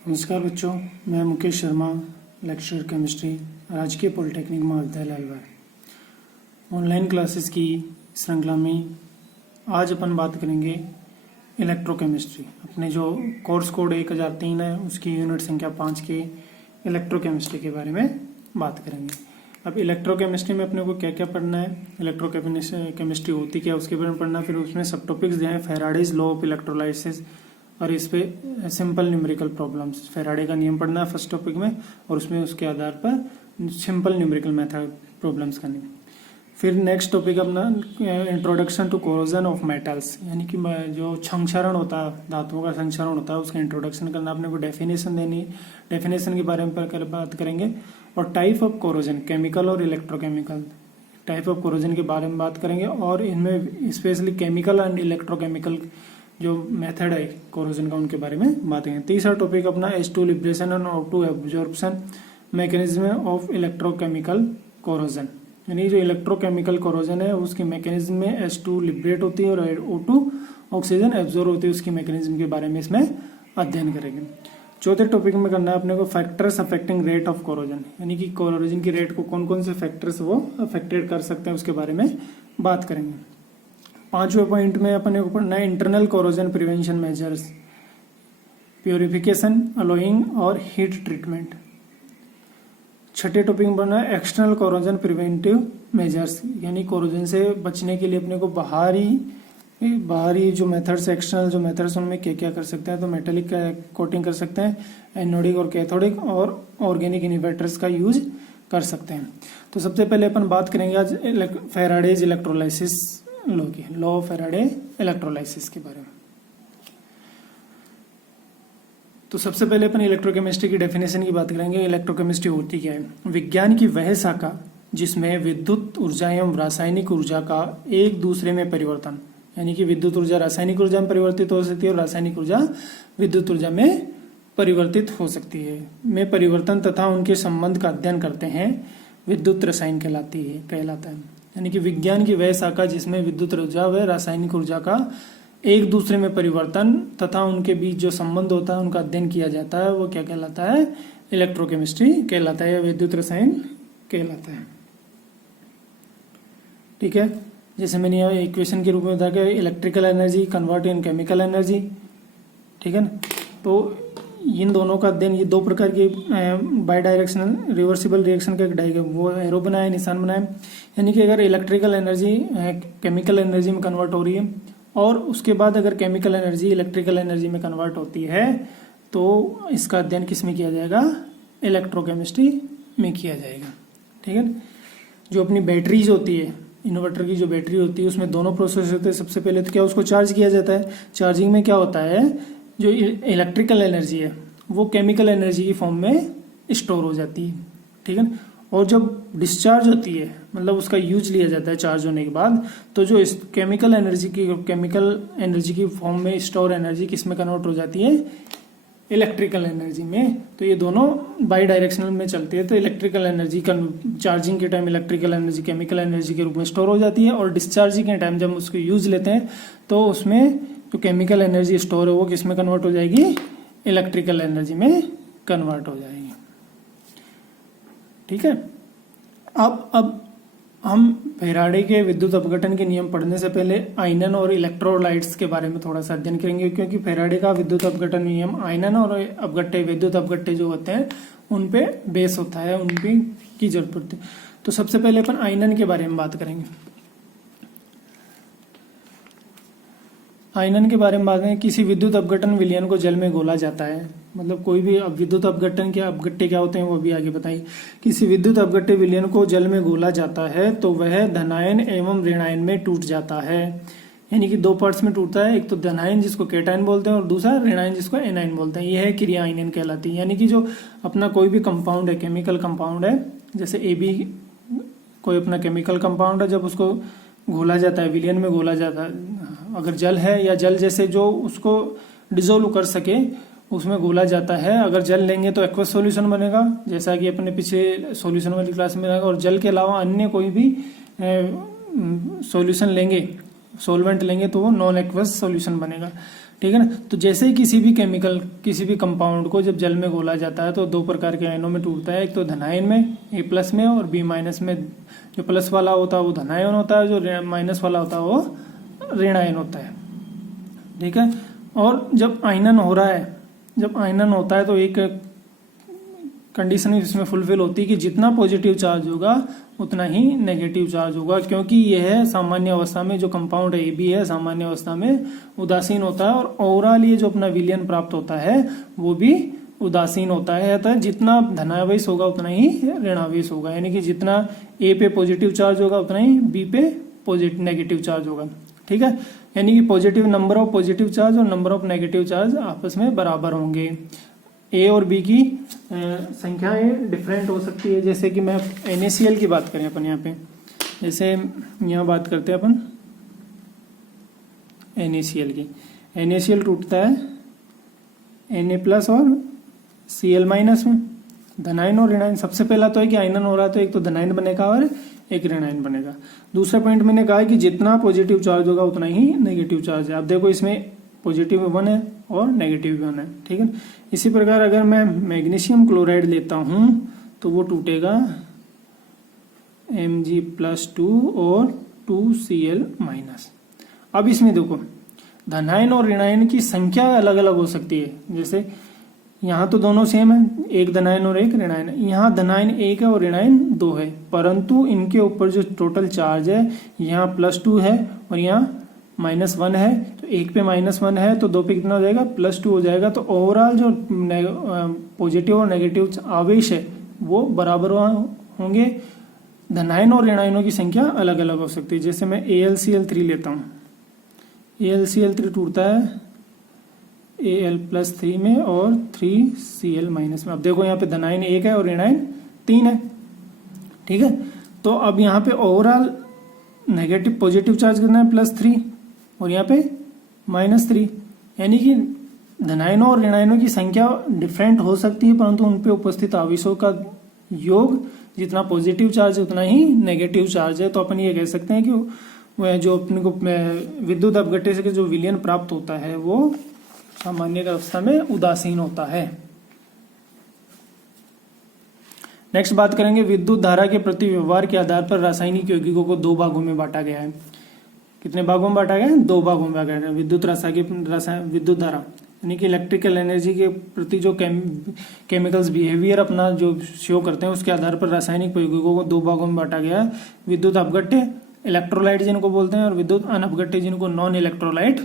नमस्कार बच्चों, मैं मुकेश शर्मा, लेक्चरर केमिस्ट्री, राजकीय पॉलिटेक्निक महाविद्यालय अलवर। ऑनलाइन क्लासेस की श्रृंखला में आज अपन बात करेंगे इलेक्ट्रोकेमिस्ट्री। अपने जो कोर्स कोड 1003 है उसकी यूनिट संख्या 5 के इलेक्ट्रोकेमिस्ट्री के बारे में बात करेंगे। अब इलेक्ट्रोकेमिस्ट्री में अपने को क्या क्या पढ़ना है, इलेक्ट्रोकेमिस्ट्री होती क्या उसके बारे में पढ़ना, फिर उसमें सब टॉपिक्स दिए हैं। फैराडेज लॉ ऑफ इलेक्ट्रोलाइसिस और इस पे सिंपल न्यूमेरिकल प्रॉब्लम्स, फैराडे का नियम पढ़ना है फर्स्ट टॉपिक में, और उसमें उसके आधार पर सिंपल न्यूमेरिकल मेथड प्रॉब्लम्स करनी। फिर नेक्स्ट टॉपिक अपना introduction to corrosion of metals, यानी कि जो क्षरण होता है, धातुओं का संक्षरण होता है, उसका इंट्रोडक्शन करना, अपने को डेफिनेशन देनी, डेफिनेशन के बारे में बात करेंगे। और टाइप ऑफ कोरोजन, केमिकल और इलेक्ट्रोकेमिकल टाइप ऑफ कोरोजन के बारे में बात करेंगे, और इनमें स्पेशली केमिकल एंड इलेक्ट्रोकेमिकल जो मेथड है कोरोजन का उनके बारे में बात करेंगे। तीसरा टॉपिक अपना H2 liberation and O2 absorption mechanism of electrochemical corrosion, यानी जो इलेक्ट्रोकेमिकल कोरोजन है उसकी मैकेनिज्म में H2 लिबरेट होती है और O2 ऑक्सीजन एब्जॉर्ब होती है, उसकी मैकेनिज्म के बारे में इसमें अध्ययन करेंगे। चौथे टॉपिक में करना है अपने को factors affecting rate of corrosion, यानी कि कोरोजन की रेट को कौन कौन से फैक्टर्स वो अफेक्टेड कर सकते हैं उसके बारे में बात करेंगे। पांचवें पॉइंट में अपने को पढ़ना है internal corrosion prevention measures, purification, allowing और हीट ट्रीटमेंट। छठे टॉपिक में पढ़ना है एक्सटर्नल कोरोजन प्रिवेंटिव मेजर्स, यानी कोरोजन से बचने के लिए अपने को बाहरी जो मेथड्स, एक्सटर्नल जो मेथड्स, उनमें क्या क्या कर सकते हैं। तो मेटेलिक कोटिंग कर सकते हैं, एनोडिक और कैथोडिक, और ऑर्गेनिक इनहिबिटर्स का यूज कर सकते हैं। तो सबसे पहले अपन बात करेंगे आज Faraday's electrolysis law of Faraday electrolysis के बारे में। तो सबसे पहले अपन इलेक्ट्रोकेमिस्ट्री की डेफिनेशन की बात करेंगे। इलेक्ट्रोकेमिस्ट्री होती क्या है? विज्ञान की वह शाखा जिसमें विद्युत ऊर्जा एवं रासायनिक ऊर्जा का एक दूसरे में परिवर्तन, यानी कि विद्युत ऊर्जा रासायनिक ऊर्जा में परिवर्तित हो सकती है और रासायनिक ऊर्जा विद्युत ऊर्जा में परिवर्तित हो सकती है, में परिवर्तन तथा उनके संबंध का अध्ययन करते हैं, विद्युत रसायन कहलाता है। यानी कि विज्ञान की वह शाखा जिसमें विद्युत ऊर्जा व रासायनिक ऊर्जा का एक दूसरे में परिवर्तन तथा उनके बीच जो संबंध होता है उनका अध्ययन किया जाता है, वो क्या कहलाता है? इलेक्ट्रोकेमिस्ट्री कहलाता है या विद्युत रसायन कहलाता है। ठीक है, जैसे मैंने यहाँ इक्वेशन के रूप में बताया कि electrical energy convert in chemical energy, ठीक है ना। तो इन दोनों का अध्ययन, ये दो प्रकार की बाई डायरेक्शनल रिवर्सिबल रिएक्शन का एक वो एरो बनाया, निशान बनाया, यानी कि अगर इलेक्ट्रिकल एनर्जी केमिकल एनर्जी में कन्वर्ट हो रही है और उसके बाद अगर केमिकल एनर्जी इलेक्ट्रिकल एनर्जी में कन्वर्ट होती है तो इसका अध्ययन किस में किया जाएगा? इलेक्ट्रोकेमिस्ट्री में किया जाएगा। ठीक है, जो अपनी बैटरीज होती है, इन्वर्टर की जो बैटरी होती है, उसमें दोनों प्रोसेस होते हैं। सबसे पहले तो क्या, उसको चार्ज किया जाता है। चार्जिंग में क्या होता है, जो इलेक्ट्रिकल एनर्जी है वो केमिकल एनर्जी की फॉर्म में स्टोर हो जाती है। ठीक है, और जब डिस्चार्ज होती है, मतलब उसका यूज लिया जाता है चार्ज होने के बाद, तो जो इस केमिकल एनर्जी की फॉर्म में स्टोर एनर्जी किस में कन्वर्ट हो जाती है? इलेक्ट्रिकल एनर्जी में। तो ये दोनों बाई डायरेक्शनल में चलती है। तो इलेक्ट्रिकल एनर्जी चार्जिंग के time electrical energy chemical energy के रूप में स्टोर हो जाती है, और डिस्चार्जिंग के टाइम जब उसको यूज लेते हैं तो उसमें जो केमिकल एनर्जी स्टोर है वो किस में कन्वर्ट हो जाएगी? इलेक्ट्रिकल एनर्जी में कन्वर्ट हो जाएगी। ठीक है, अब हम फैराडे के विद्युत अपघटन के नियम पढ़ने से पहले आयनन और इलेक्ट्रोलाइट्स के बारे में थोड़ा सा अध्ययन करेंगे, क्योंकि फैराडे का विद्युत अपघटन नियम आयनन और अपघट्य, विद्युत अपघट्य जो होते हैं उन पे बेस होता है, उन पे की जरूरत पड़ती है। तो सबसे पहले अपन आयनन के बारे में बात करेंगे। आयनन के बारे में बात करें, किसी विद्युत अपघटन विलयन को जल में घोला जाता है। मतलब कोई भी विद्युत अपघटन के अपघट्य क्या होते हैं वो भी आगे बताइए। किसी विद्युत अपघट्य विलयन को जल में घोला जाता है तो वह धनायन एवं ऋणायन में टूट जाता है, यानी कि दो पार्ट्स में टूटता है। एक तो धनायन जिसको कैटायन बोलते हैं और दूसरा ऋणायन जिसको एनायन बोलते हैं। यह है क्रिया आयनन कहलाती है। यानी कि जो अपना कोई भी कंपाउंड है, केमिकल कंपाउंड है, जैसे AB कोई अपना केमिकल कंपाउंड है, जब उसको घोला जाता है, विलयन में घोला जाता है, अगर जल है या जल जैसे जो उसको डिजोल्व कर सके उसमें घोला जाता है। अगर जल लेंगे तो एक्वस सॉल्यूशन बनेगा, जैसा कि अपने पिछले सॉल्यूशन वाली क्लास में रहेगा, और जल के अलावा अन्य कोई भी सॉल्यूशन लेंगे, सॉल्वेंट लेंगे तो वो नॉन एक्वस सॉल्यूशन बनेगा। ठीक है ना। तो जैसे ही किसी भी केमिकल, किसी भी कंपाउंड को जब जल में घोला जाता है तो दो प्रकार के आयनों में टूटता है, एक तो धनायन में A+ में और B- में। जो प्लस वाला होता है वो धनायन होता है, जो माइनस वाला होता है वो ऋणायन होता है, ठीक है। और जब आयनन हो रहा है, जब आयनन होता है तो एक कंडीशन इसमें फुलफिल होती है कि जितना पॉजिटिव चार्ज होगा उतना ही नेगेटिव चार्ज होगा, क्योंकि यह सामान्य अवस्था में जो कंपाउंड AB है सामान्य अवस्था में उदासीन होता है, और ओवरऑल ये जो अपना विलयन प्राप्त होता है वो भी उदासीन होता है। अतः जितना धनावेश होगा उतना ही ऋणावेश होगा, यानी कि जितना A पे पॉजिटिव चार्ज होगा उतना ही B पे पॉजिटिव नेगेटिव चार्ज होगा, ठीक है। यानी कि positive number of positive charge और नंबर ऑफ नेगेटिव चार्ज आपस में बराबर होंगे। A और B की संख्याएं डिफरेंट हो सकती है। जैसे कि मैं NaCl की बात करें अपन यहाँ पे, जैसे यहाँ बात करते हैं अपन NaCl की। NaCl टूटता है Na+ और Cl- में, धनायन और ऋणायन। सबसे पहला तो है कि आयनन हो रहा है तो एक तो धनायन बनेगा और एक ऋणायन बनेगा। दूसरा पॉइंट मैंने कहा है कि जितना पॉजिटिव चार्ज होगा उतना ही नेगेटिव चार्ज है। अब देखो इसमें पॉजिटिव 1 है और नेगेटिव 1 है, ठीक है। इसी प्रकार अगर मैं मैग्नीशियम क्लोराइड लेता हूं तो वो टूटेगा Mg+2 और 2Cl-। अब इसमें देखो धनायन और ऋणायन की संख्या अलग अलग हो सकती है। जैसे यहाँ तो दोनों सेम है, एक धनायन और एक ऋणायन। यहाँ धनायन 1 है और ऋणायन 2 है, परंतु इनके ऊपर जो टोटल चार्ज है यहाँ +2 है और यहाँ -1 है। तो एक पे -1 है तो दो पे कितना हो जाएगा, +2 हो जाएगा। तो ओवरऑल जो पॉजिटिव और नेगेटिव आवेश है वो बराबर होंगे। धनायन और ऋणायनों की संख्या अलग अलग हो सकती है। जैसे मैं AlCl3 लेता हूँ, AlCl3 टूटता है Al+3 में और 3Cl- में। अब देखो यहाँ पे धनायन 1 है और ऋणायन 3 है, ठीक है। तो अब यहाँ पे ओवरऑल नेगेटिव पॉजिटिव चार्ज कितना है, +3 और यहाँ पे -3, यानी कि धनायनों और ऋणायनों की संख्या डिफरेंट हो सकती है, परंतु उन पे उपस्थित आवेशों का योग जितना पॉजिटिव चार्ज है उतना ही नेगेटिव चार्ज है। तो अपन ये कह सकते हैं कि वह जो अपने को विद्युत अपघट्य से जो विलयन प्राप्त होता है वो सामान्य अवस्था में उदासीन होता है। नेक्स्ट बात करेंगे विद्युत धारा के प्रति व्यवहार के आधार पर रासायनिक यौगिकों को दो भागों में बांटा गया है। कितने भागों में बांटा गया है, दो भागों में बांटा गया है। विद्युत धारा यानी कि इलेक्ट्रिकल एनर्जी के प्रति जो केमिकल्स बिहेवियर अपना जो शो करते हैं उसके आधार पर रासायनिक यौगिकों को दो भागों में बांटा गया है। विद्युत अपघट्य इलेक्ट्रोलाइट जिनको बोलते हैं और विद्युत अनअपघट्य जिनको नॉन इलेक्ट्रोलाइट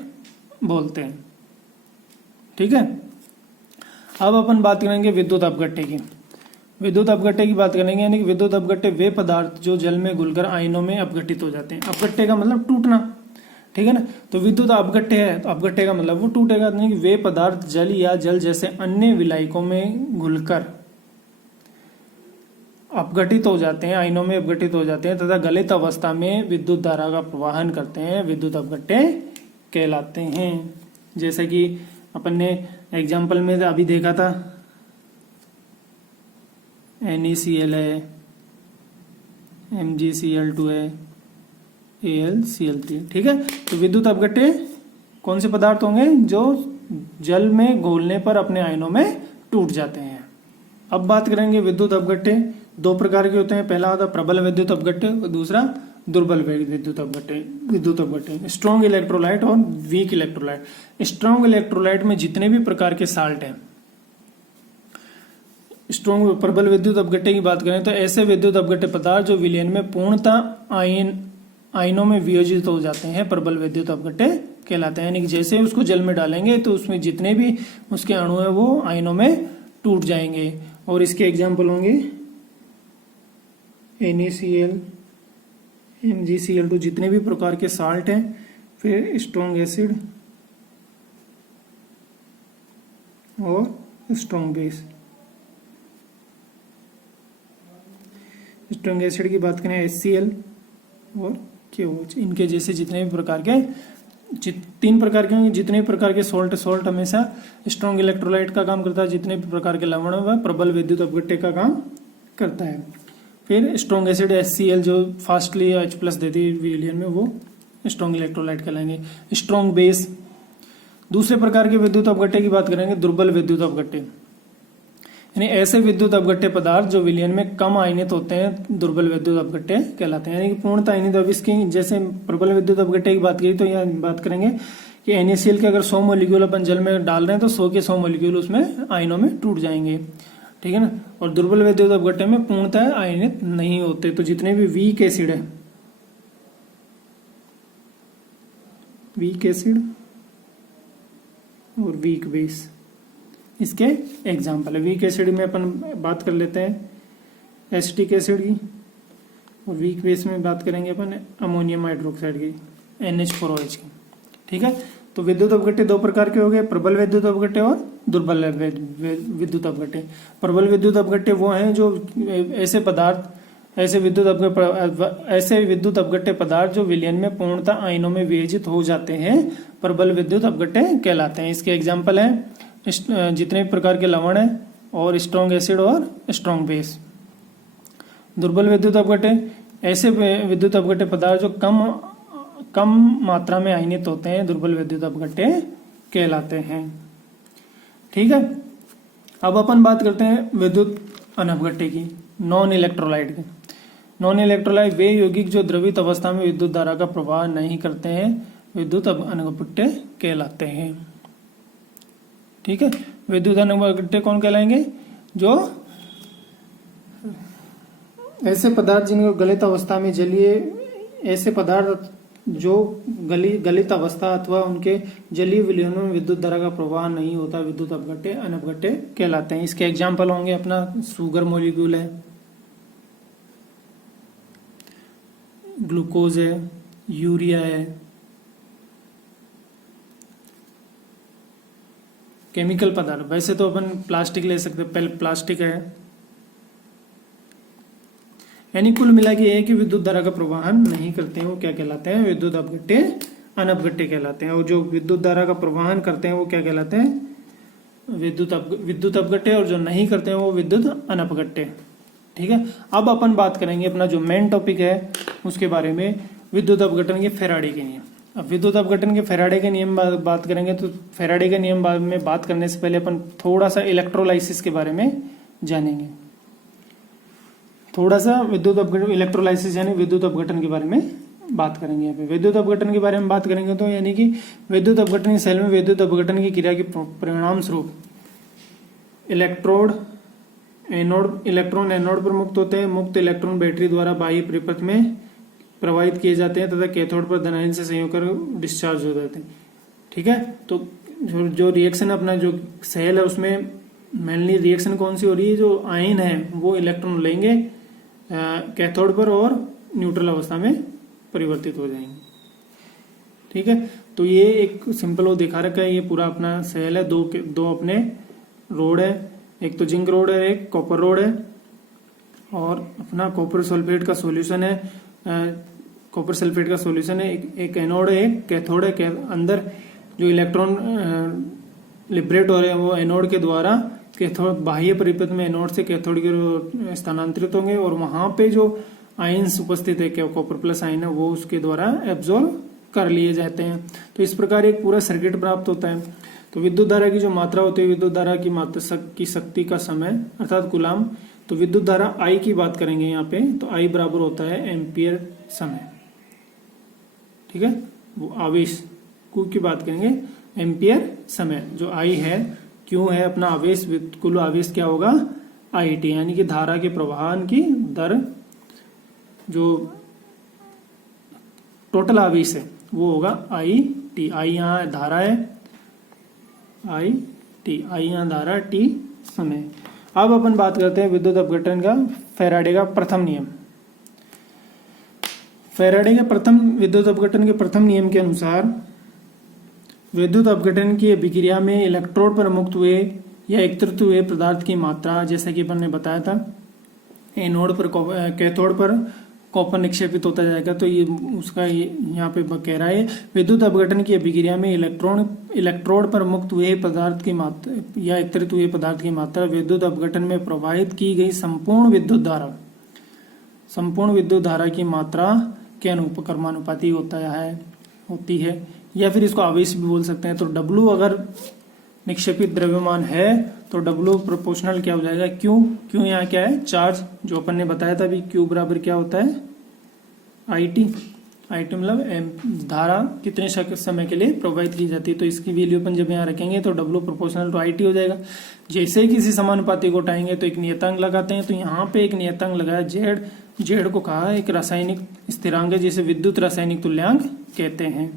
बोलते हैं, ठीक है। अब अपन बात करेंगे विद्युत अपघट्य की। विद्युत अपघट्य की बात करेंगे यानी कि विद्युत अपघट्य वे पदार्थ जो जल में घुलकर आयनों में अपघटित हो जाते हैं। अपघट्य का मतलब टूटना, ठीक है ना। तो विद्युत अपघट्य है तो अपघट्य का मतलब वो टूटेगा, नहीं कि वे पदार्थ जल या जल जैसे अन्य विलायकों में घुलकर अपघटित हो जाते हैं, आयनों में अपघटित हो जाते हैं तथा गलित अवस्था में विद्युत धारा का प्रवाहन करते हैं, विद्युत अपघट्य कहलाते हैं। जैसे कि अपन ने एग्जाम्पल में अभी देखा था NaCl है, MgCl2 है, AlCl3, ठीक है। तो विद्युत अपघट्य कौन से पदार्थ होंगे जो जल में घोलने पर अपने आयनों में टूट जाते हैं। अब बात करेंगे विद्युत अपघट्य दो प्रकार के होते हैं। पहला होता है प्रबल विद्युत अपघट्य और दूसरा दुर्बल विद्युत अपघट्य। स्ट्रॉन्ग इलेक्ट्रोलाइट और वीक इलेक्ट्रोलाइट। स्ट्रॉन्ग इलेक्ट्रोलाइट में जितने भी प्रकार के साल्ट हैं, स्ट्रॉन्ग प्रबल विद्युत अपघट्य की बात करें तो ऐसे विद्युत अपघट्य पदार्थ जो विलयन में पूर्णतः आयनों में वियोजित हो जाते हैं प्रबल विद्युत अपघट्य कहलाते हैं। यानी कि जैसे उसको जल में डालेंगे तो उसमें जितने भी उसके अणु है वो आयनों में टूट जाएंगे। और इसके एग्जाम्पल होंगे NaCl, MgCl2 जितने भी प्रकार के साल्ट हैं, फिर स्ट्रॉन्ग एसिड और स्ट्रॉन्ग बेस। स्ट्रॉन्ग एसिड की बात करें HCl और KOH। इनके जैसे जितने भी प्रकार के तीन प्रकार के जितने भी प्रकार के सॉल्ट हमेशा स्ट्रॉन्ग इलेक्ट्रोलाइट का काम करता है। जितने भी प्रकार के लवण वह प्रबल विद्युत अपघट्य का काम करता है। फिर स्ट्रॉन्ग एसिड HCl जो फास्टली H+ देती है विलयन में, वो स्ट्रॉन्ग इलेक्ट्रोलाइट कहलाएंगे। स्ट्रॉन्ग बेस दूसरे प्रकार के विद्युत अपघट्य की बात करेंगे दुर्बल विद्युत अपघट्य, यानी ऐसे विद्युत अपघट्य पदार्थ जो विलयन में कम आयनित होते हैं दुर्बल विद्युत अपघट्य कहलाते हैं। यानी कि पूर्णतः आयनित। अब इसकी जैसे प्रबल विद्युत अपघट्य की बात करी तो यहाँ बात करेंगे कि NaCl के अगर 100 मॉलिक्यूल अपन जल में डाल रहे हैं तो 100 के 100 मॉलिक्यूल उसमें आयनों में टूट जाएंगे, ठीक है ना। और दुर्बल विद्युत अपघट्य में पूर्णतः आयनित नहीं होते। तो जितने भी वीक एसिड है, वीक एसिड और वीक बेस इसके एग्जाम्पल है। वीक एसिड में अपन बात कर लेते हैं एसिटिक एसिड की, और वीक बेस में बात करेंगे अपन अमोनियम हाइड्रोक्साइड की NH4OH की, ठीक है। तो विद्युत अपघट्य दो प्रकार के हो गए, प्रबल विद्युत अपघट्य और दुर्बल विद्युत अपघट्य। प्रबल विद्युत अपघट्य वो हैं जो ऐसे विद्युत अपघट्य पदार्थ जो विलयन में पूर्णतः आयनों में विभाजित हो जाते हैं प्रबल विद्युत अपघट्य कहलाते हैं। इसके एग्जाम्पल हैं जितने प्रकार के लवण है और स्ट्रॉन्ग एसिड और स्ट्रॉन्ग बेस। दुर्बल विद्युत अपघट्य ऐसे विद्युत अपघट्य पदार्थ जो कम मात्रा में आयनित होते हैं दुर्बल विद्युत अपघट्य कहलाते हैं, ठीक है। अब अपन बात करते हैं विद्युत अनपघट्य की, नॉन इलेक्ट्रोलाइट की। नॉन इलेक्ट्रोलाइट वे यौगिक जो द्रवित अवस्था में विद्युत धारा का प्रवाह नहीं करते हैं विद्युत अनपघट्य कहलाते हैं, ठीक है। विद्युत अनपघट्य कौन कहलाएंगे? जो ऐसे पदार्थ जिनको गलित अवस्था में ऐसे पदार्थ जो गलित अवस्था अथवा उनके जलीय विलयनों में विद्युत धारा का प्रवाह नहीं होता विद्युत अपघट्य अनपघट्य कहलाते हैं। इसके एग्जाम्पल होंगे अपना सुगर मॉलिक्यूल है, ग्लूकोज है, यूरिया है, केमिकल पदार्थ। वैसे तो अपन प्लास्टिक ले सकते हैं, पहले प्लास्टिक है। यानी कुल मिला के एक ही विद्युत धारा का प्रवाहन नहीं करते हैं वो क्या कहलाते हैं? विद्युत अपघट्य अनपघट्य कहलाते हैं। और जो विद्युत धारा का प्रवाहन करते हैं वो क्या कहलाते हैं? विद्युत अपघट्य। और जो नहीं करते हैं वो विद्युत अनपघट्य, ठीक है। अब अपन बात करेंगे अपना जो मेन टॉपिक है उसके बारे में, विद्युत अपघटन के फैराडे के नियम। अब विद्युत अपघटन के फैराडे के नियम बात करेंगे तो फैराडे के नियम में बात करने से पहले अपन थोड़ा सा इलेक्ट्रोलाइसिस के बारे में जानेंगे। थोड़ा सा विद्युत अपघटन, इलेक्ट्रोलाइसिस यानी विद्युत अपघटन के बारे में बात करेंगे। यहाँ पे विद्युत अपघटन के बारे में बात करेंगे तो यानी कि विद्युत अपघटन की सेल में विद्युत अपघटन की क्रिया के परिणाम स्वरूप इलेक्ट्रॉन एनोड पर मुक्त होते हैं। मुक्त इलेक्ट्रॉन बैटरी द्वारा बाह्य परिपथ में प्रवाहित किए जाते हैं तथा कैथोड पर धनायन से संयोग कर डिस्चार्ज हो जाते हैं, ठीक है। तो जो रिएक्शन अपना जो सेल है उसमें मेनली रिएक्शन कौन सी हो रही है? जो आयन है वो इलेक्ट्रॉन लेंगे कैथोड पर और न्यूट्रल अवस्था में परिवर्तित हो जाएंगे, ठीक है। तो ये एक सिंपल वो दिखा रखा है, ये पूरा अपना सेल है। दो अपने रोड है, एक तो जिंक रोड है, एक कॉपर रोड है, और अपना कॉपर सल्फेट का सॉल्यूशन है। कॉपर सल्फेट का सॉल्यूशन है, एक एनोड है, एक कैथोड है। अंदर जो इलेक्ट्रॉन लिबरेट हो रहे हैं वो एनोड के द्वारा कैथोड, बाह्य परिपथ में एनोड से कैथोड की स्थानांतरित होंगे, और वहां पे जो आयन्स उपस्थित है, क्या कॉपर प्लस आयन है, वो उसके द्वारा एब्जॉर्ब कर लिए जाते हैं। तो इस प्रकार एक पूरा सर्किट प्राप्त होता है। तो विद्युत धारा की जो मात्रा होती है, विद्युत धारा की मात्रा की शक्ति का समय अर्थात कूलाम। तो विद्युत धारा आई की बात करेंगे यहाँ पे, तो आई बराबर होता है एम्पियर समय, ठीक है। वो आवेश Q की बात करेंगे, एम्पियर समय जो आई है, क्यों है अपना आवेश, कुल आवेश क्या होगा? IT, यानी कि धारा के प्रवाहन की दर, जो टोटल आवेश है वो होगा IT। आई यहाँ धारा है, IT, आई यहाँ धारा, T समय। अब अपन बात करते हैं विद्युत अपघटन का फैराडे का प्रथम नियम। फैराडे का विद्युत अपघटन के प्रथम नियम के अनुसार विद्युत अपघटन की अभिक्रिया में इलेक्ट्रोड पर मुक्त हुए या एकत्रित हुए पदार्थ की मात्रा, जैसा कि अपन ने बताया था, एनोड पर कैथोड पर कॉपर निक्षेपित होता जाएगा। तो ये उसका यहाँ पे कह रहा है, विद्युत अपघटन की अभिक्रिया में इलेक्ट्रोड पर मुक्त हुए पदार्थ की मात्रा या एकत्रित हुए पदार्थ की मात्रा विद्युत अपघटन में प्रवाहित की गई संपूर्ण विद्युत धारा की मात्रा के क्रमानुपाती होती है। या फिर इसको आवेश भी बोल सकते हैं। तो W अगर निक्षेपित द्रव्यमान है तो W प्रोपोर्शनल क्या हो जाएगा Q। Q यहाँ क्या है, चार्ज, जो अपन ने बताया था अभी। Q बराबर क्या होता है, IT। IT मतलब धारा कितने समय के लिए प्रवाहित की जाती है। तो इसकी वैल्यू अपन जब यहाँ रखेंगे तो W प्रोपोर्शनल टू IT हो जाएगा। जैसे ही किसी समानुपाती को उठाएंगे तो एक नियतांक लगाते हैं। तो यहाँ पे एक नियतांक लगाया Z को कहा एक रासायनिक स्थिरांक है जिसे विद्युत रासायनिक तुल्यांक कहते हैं।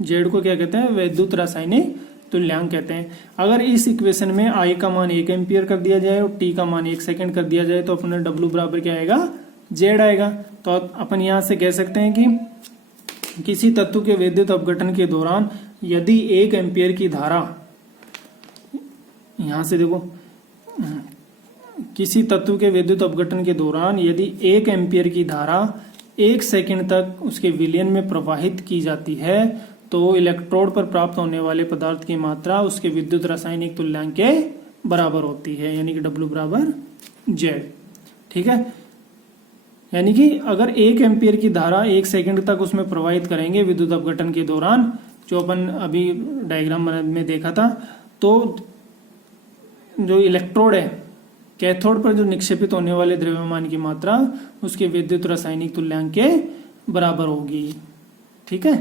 Z को क्या कहते हैं, विद्युत रासायनिक तुल्यांक कहते हैं। अगर इस इक्वेशन में I का मान 1 एम्पियर कर दिया जाए और T का मान 1 सेकंड कर दिया जाए तो अपने W बराबर क्या आएगा, Z आएगा। तो अपन यहां से कह सकते हैं कि किसी तत्व के विद्युत अपघटन के दौरान यदि 1 एम्पियर की धारा, यहां से देखो, किसी तत्व के विद्युत अपघटन के दौरान यदि 1 एम्पियर की धारा 1 सेकंड तक उसके विलयन में प्रवाहित की जाती है तो इलेक्ट्रोड पर प्राप्त होने वाले पदार्थ की मात्रा उसके विद्युत रासायनिक तुल्यांक के बराबर होती है, यानी कि W बराबर Z। ठीक है, यानी कि अगर 1 एम्पियर की धारा 1 सेकंड तक उसमें प्रवाहित करेंगे विद्युत अपघटन के दौरान, जो अपन अभी डायग्राम में देखा था, तो जो इलेक्ट्रोड है कैथोड पर जो निक्षेपित होने वाले द्रव्यमान की मात्रा उसके विद्युत रासायनिक तुल्यांक के बराबर होगी। ठीक है,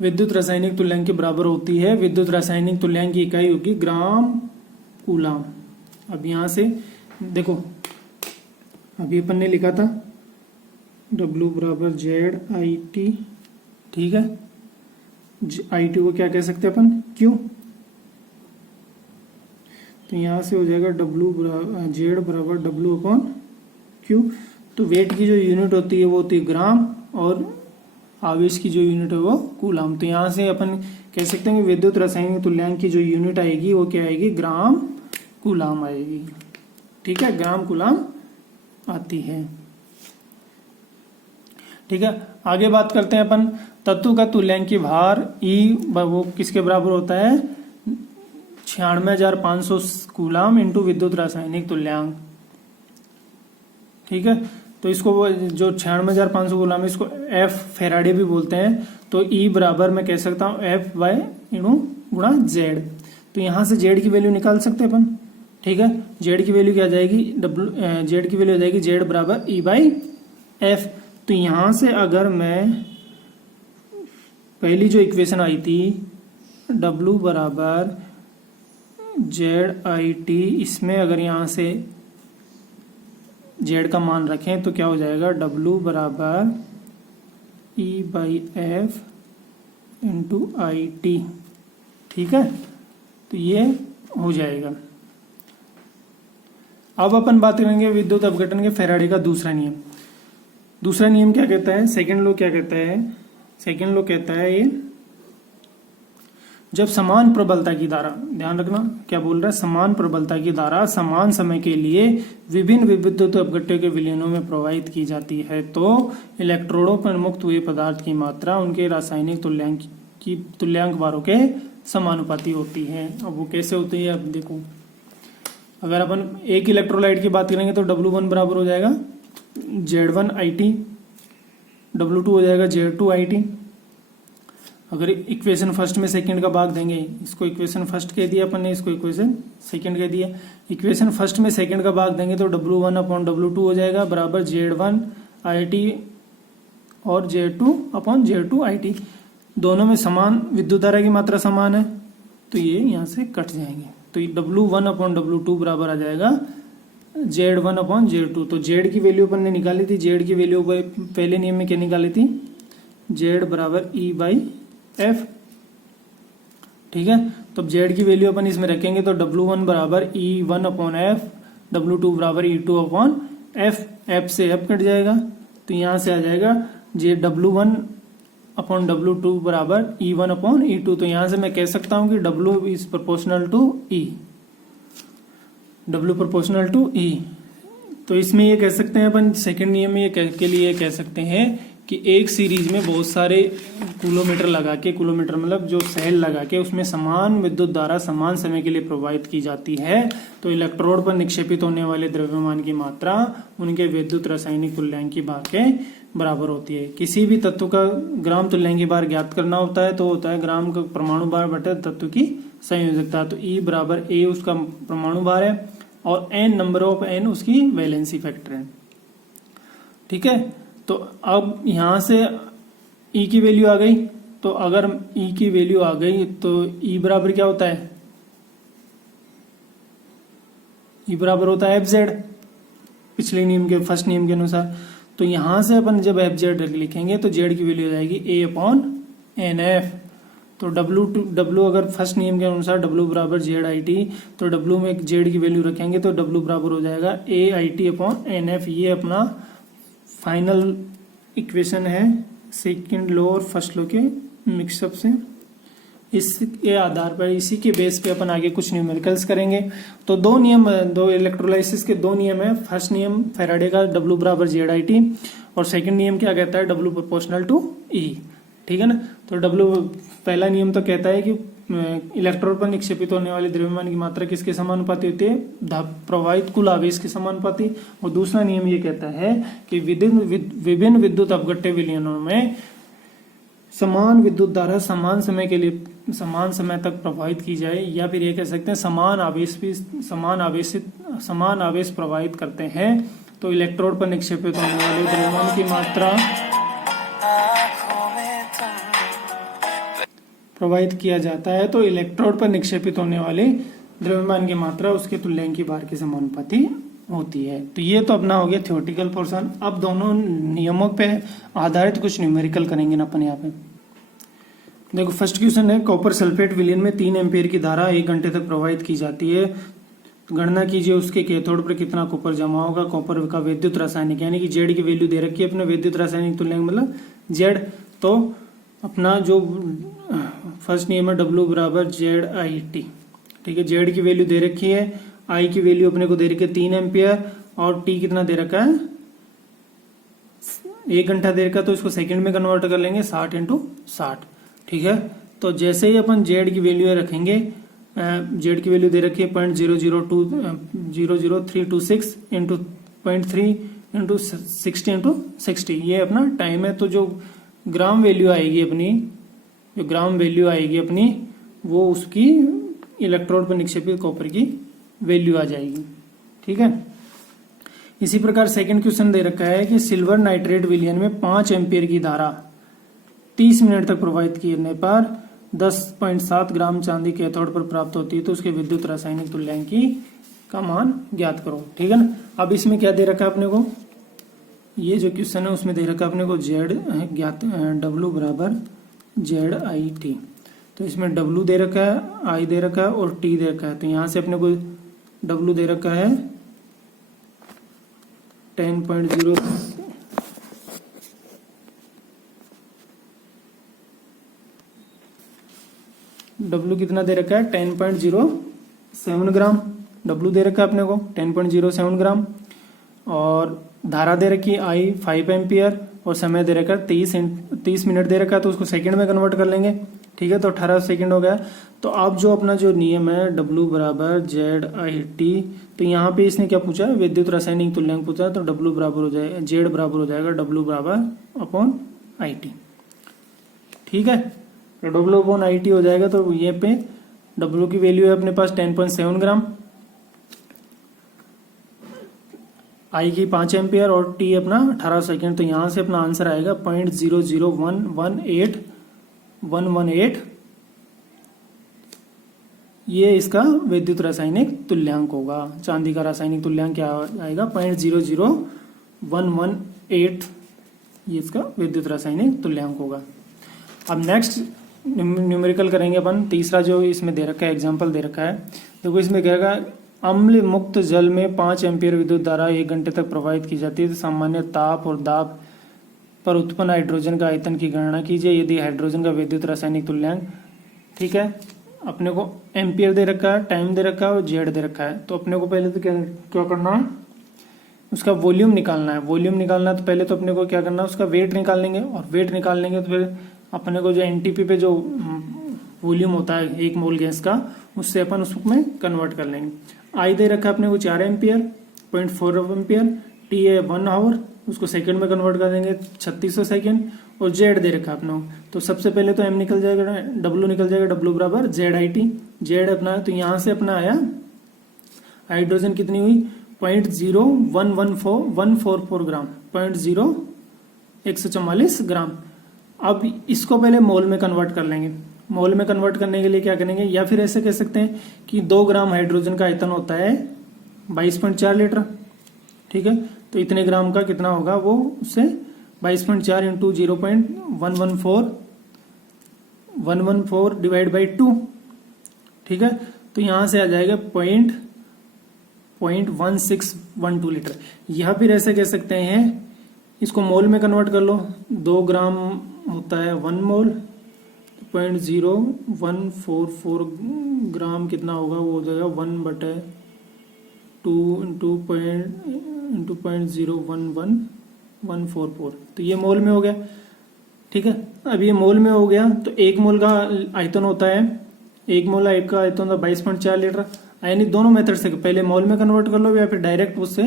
विद्युत रासायनिक तुल्यांक के बराबर होती है। विद्युत रासायनिक तुल्यांक की इकाई होगी ग्राम कूलाम। अब यहां से देखो, अभी अपन ने लिखा था W बराबर ZIT। ठीक है, IT को क्या कह सकते हैं अपन, Q। तो यहां से हो जाएगा Z बराबर W अपॉन Q। तो वेट की जो यूनिट होती है वो होती है ग्राम और आवेश की जो यूनिट है वो कूलाम। तो यहां से अपन कह सकते हैं कि विद्युत रासायनिक तुल्यांक की जो यूनिट आएगी वो क्या आएगी, ग्राम कूलाम आएगी। ठीक है, ग्राम कूलाम आती है। ठीक है, आगे बात करते हैं अपन तत्व का तुल्यांकी भार E वो किसके बराबर होता है, 96,500 कूलाम इंटू विद्युत रासायनिक तुल्यांक। ठीक है, तो इसको वो जो 96,500 कूलाम इसको F फेराडे भी बोलते हैं। तो E बराबर मैं कह सकता हूँ F बाय गुणा Z। तो यहां से Z की वैल्यू निकाल सकते हैं अपन। ठीक है, Z की वैल्यू क्या आ जाएगी, Z की वैल्यू आ जाएगी Z बराबर E बाई F। तो यहां से अगर मैं पहली जो इक्वेशन आई थी W बराबर ZIT, इसमें अगर यहां से Z का मान रखें तो क्या हो जाएगा, W बराबर E by F into IT। ठीक है, तो ये हो जाएगा। अब अपन बात करेंगे विद्युत अपघटन के फेराडे का दूसरा नियम। दूसरा नियम क्या कहता है, सेकंड लॉ क्या कहता है, सेकंड लॉ कहता है ये जब समान प्रबलता की धारा, ध्यान रखना क्या बोल रहा है, समान प्रबलता की धारा समान समय के लिए विभिन्न विद्युत अपघट्यों के विलयनों में प्रवाहित की जाती है तो इलेक्ट्रोडों पर मुक्त हुए पदार्थ की मात्रा उनके रासायनिक तुल्यांक भारों के समानुपाती होती है। अब वो कैसे होती है, अब देखो, अगर अपन एक इलेक्ट्रोलाइट की बात करेंगे तो W1 बराबर हो जाएगा Z1 IT, W2 हो जाएगा Z2 IT। अगर इक्वेशन फर्स्ट में सेकंड का भाग देंगे, इसको इक्वेशन फर्स्ट कह दिया अपन ने, इसको इक्वेशन सेकंड कह दिया, इक्वेशन फर्स्ट में सेकंड का भाग देंगे तो W1 अपॉन W2 हो जाएगा बराबर Z1 IT और Z2 अपॉन Z2 IT। दोनों में समान विद्युत धारा की मात्रा समान है तो ये यहाँ से कट जाएंगे। तो W1 अपॉन W2 बराबर आ जाएगा Z1 अपॉन Z2। तो Z की वैल्यू अपन ने निकाली थी, Z की वैल्यू पहले नियम में क्या निकाली थी, Z बराबर E बाई F। ठीक है, तो अब Z की वैल्यू अपन इसमें रखेंगे तो W1 बराबर E1 अपॉन F, W2 बराबर E2 अपॉन F, F से F कट जाएगा तो यहाँ से आ जाएगा W1 अपॉन W2 बराबर E1 अपॉन E2। तो यहाँ से मैं कह सकता हूँ कि W is proportional to E, W proportional to E। तो इसमें ये कह सकते हैं अपन सेकंड नियम में ये के लिए कह सकते हैं कि एक सीरीज में बहुत सारे कूलोमीटर लगा के, कूलोमीटर मतलब जो सेल लगा के उसमें समान विद्युत धारा समान समय के लिए प्रवाहित की जाती है तो इलेक्ट्रोड पर निक्षेपित होने वाले द्रव्यमान की मात्रा उनके विद्युत रासायनिक तुल्यांकी भार के बराबर होती है। किसी भी तत्व का ग्राम तुल्यांकी भार ज्ञात करना होता है तो होता है ग्राम का परमाणु भार बटे तत्व की संयोजकता। तो E बराबर A उसका परमाणु भार है और n नंबर ऑफ n उसकी वैलेंसी फैक्टर है। ठीक है, तो अब यहां से E की वैल्यू आ गई, तो अगर E की वैल्यू आ गई तो E बराबर क्या होता है, E बराबर होता है FZ पिछले नियम के फर्स्ट नियम के अनुसार। तो यहां से अपन जब FZ लिखेंगे तो Z की वैल्यू हो जाएगी A/NF। तो W अगर फर्स्ट नियम के अनुसार W बराबर ZIT, तो W में Z की वैल्यू रखेंगे तो W बराबर हो जाएगा AIT/NF। ये अपना फाइनल इक्वेशन है सेकंड लॉ और फर्स्ट लॉ के मिक्सअप से। इसके आधार पर, इसी के बेस पे अपन आगे कुछ न्यूमेरिकल्स करेंगे। तो दो इलेक्ट्रोलाइसिस के दो नियम है। फर्स्ट नियम फैराडे का W बराबर ZIT और सेकंड नियम क्या कहता है, W प्रोपोर्शनल टू E। ठीक है ना। तो W पहला नियम तो कहता है कि इलेक्ट्रोड पर निक्षेपित होने वाले द्रव्यमान की मात्रा किसके समानुपाती होती है, प्रवाहित कुल आवेश के समानुपाती। और दूसरा नियम ये कहता है कि विभिन्न विद्युत अपघट्य विलयनों में समान विद्युत धारा समान समय के लिए समान समय तक प्रवाहित की जाए, या फिर ये कह सकते हैं समान आवेश प्रवाहित करते हैं तो इलेक्ट्रोड पर निक्षेपित होने वाले द्रव्यमान की मात्रा प्रवाहित किया जाता है तो इलेक्ट्रोड पर निक्षेपित होने वाले द्रव्यमान की मात्रा उसके तुल्यांकी भार के समानुपाती होती है। तो ये तो अपना हो गया थ्योरेटिकल पोर्शन। अब दोनों नियमों पे आधारित कुछ न्यूमेरिकल करेंगे ना अपन यहाँ पे। देखो फर्स्ट क्वेश्चन है, कॉपर सल्फेट विलयन में 3 एम्पीयर की धारा 1 घंटे तक प्रवाहित की जाती है। गणना कीजिए उसके कैथोड पर कितना कॉपर जमा होगा। कॉपर का विद्युत रासायनिक, यानी कि जेड की वैल्यू दे रखी है अपने विद्युत रासायनिक तुल्यांक मतलब जेड। तो अपना जो फर्स्ट नियम है W बराबर ZIT। ठीक है, जेड की वैल्यू दे रखी है, आई की वैल्यू अपने को दे रखी है 3 एम्पियर और टी कितना दे रखा है 1 घंटा दे रखा है। तो इसको सेकंड में कन्वर्ट कर लेंगे 60 × 60। ठीक है, तो जैसे ही अपन जेड की वैल्यू रखेंगे, जेड की वैल्यू दे रखी है 0.00326 × 0.3 × 60 × 60, ये अपना टाइम है। तो जो ग्राम वैल्यू आएगी अपनी वो उसकी इलेक्ट्रोड पर निक्षेपित कॉपर की वैल्यू आ जाएगी। ठीक है, इसी प्रकार सेकंड क्वेश्चन दे रखा है कि सिल्वर नाइट्रेट विलयन में 5 एम्पियर की धारा 30 मिनट तक प्रवाहित करने पर 10.7 ग्राम चांदी कैथोड पर प्राप्त होती है तो उसके विद्युत रासायनिक तुल्यांकी का मान ज्ञात करो। ठीक है ना। अब इसमें क्या दे रखा है अपने को, ये जो क्वेश्चन है उसमें दे रखा है अपने को जेड ज्ञात W बराबर ZIT। तो इसमें W दे रखा है, I दे रखा है और T दे रखा है। तो यहां से अपने को W दे रखा है 10.0, W कितना दे रखा है 10.07 ग्राम W दे रखा है अपने को 10.07 ग्राम। और धारा दे रखी है I 5 एम्पियर और समय दे रखा है 30 मिनट दे रखा है तो उसको सेकंड में कन्वर्ट कर लेंगे। ठीक है, तो 18 सेकंड हो गया। तो अब जो अपना जो नियम है W बराबर ZIT, तो यहाँ पे इसने क्या पूछा है, विद्युत रासायनिक तुल्यांक पूछा है। तो W बराबर हो जाएगा, Z बराबर हो जाएगा W बराबर IT। ठीक है, तो W/IT हो जाएगा। तो ये पे W की वैल्यू है अपने पास 10.7 ग्राम, I की 5 एम्पियर और T अपना 18 सेकेंड। तो यहां से अपना आंसर आएगा 0.00118 ये इसका विद्युत रासायनिक तुल्यांक होगा। चांदी का रासायनिक तुल्यांक क्या आएगा 0.00118, ये इसका विद्युत रासायनिक तुल्यांक होगा। अब नेक्स्ट न्यूमेरिकल करेंगे अपन। तीसरा जो इसमें दे रखा है एग्जांपल दे रखा है, देखो इसमें कहेगा अम्ल मुक्त जल में 5 एम्पियर विद्युत धारा 1 घंटे तक प्रवाहित की जाती है। तो सामान्य ताप और दाब पर उत्पन्न हाइड्रोजन का आयतन की गणना कीजिए यदि हाइड्रोजन का विद्युत रासायनिक तुल्यांक। ठीक है, अपने को एम्पियर दे रखा है, टाइम दे रखा है और जेड दे रखा है। तो अपने को पहले तो क्या करना है, उसका वॉल्यूम निकालना है। वॉल्यूम निकालना है तो पहले तो अपने को क्या करना है, उसका वेट निकाल लेंगे और वेट निकाल लेंगे तो फिर अपने को जो एनटीपी पे जो वॉल्यूम होता है 1 मोल गैस का, उससे अपन उसमें कन्वर्ट कर लेंगे। आई दे रखा है अपने को 4 एम्पियर, 0.4 एम्पियर, टी है 1 आवर उसको सेकंड में कन्वर्ट कर देंगे 3600 सेकंड, और जेड दे रखा अपना। तो सबसे पहले तो एम निकल जाएगा, डब्ल्यू निकल जाएगा, डब्ल्यू बराबर जेड आई टी, जेड अपना है। तो यहाँ से अपना आया हाइड्रोजन कितनी हुई 0.0114144 ग्राम, 0.0144 ग्राम। अब इसको पहले मोल में कन्वर्ट कर लेंगे। मोल में कन्वर्ट करने के लिए क्या करेंगे, या फिर ऐसे कह सकते हैं कि 2 ग्राम हाइड्रोजन का आयतन होता है 22.4 लीटर, ठीक है। तो इतने ग्राम का कितना होगा वो, उससे 22.4 इंटू 0.114 डिवाइड बाई 2, ठीक है। तो यहां से आ जाएगा 0.1612 लीटर। या फिर ऐसे कह सकते हैं, इसको मोल में कन्वर्ट कर लो, 2 ग्राम होता है 1 मोल, 0.0144 ग्राम कितना होगा वो हो जाएगा 1/2 इंटू 0.011144। तो ये मोल में हो गया, ठीक है। अब ये मोल में हो गया तो 1 मोल का आयतन होता है, 1 मोल का आयतन होता है 22.4 लीटर। यानी दोनों मेथड से, पहले मोल में कन्वर्ट कर लो या फिर डायरेक्ट उससे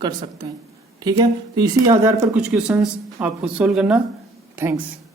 कर सकते हैं, ठीक है। तो इसी आधार पर कुछ क्वेश्चंस आप खुद सोल्व करना। थैंक्स।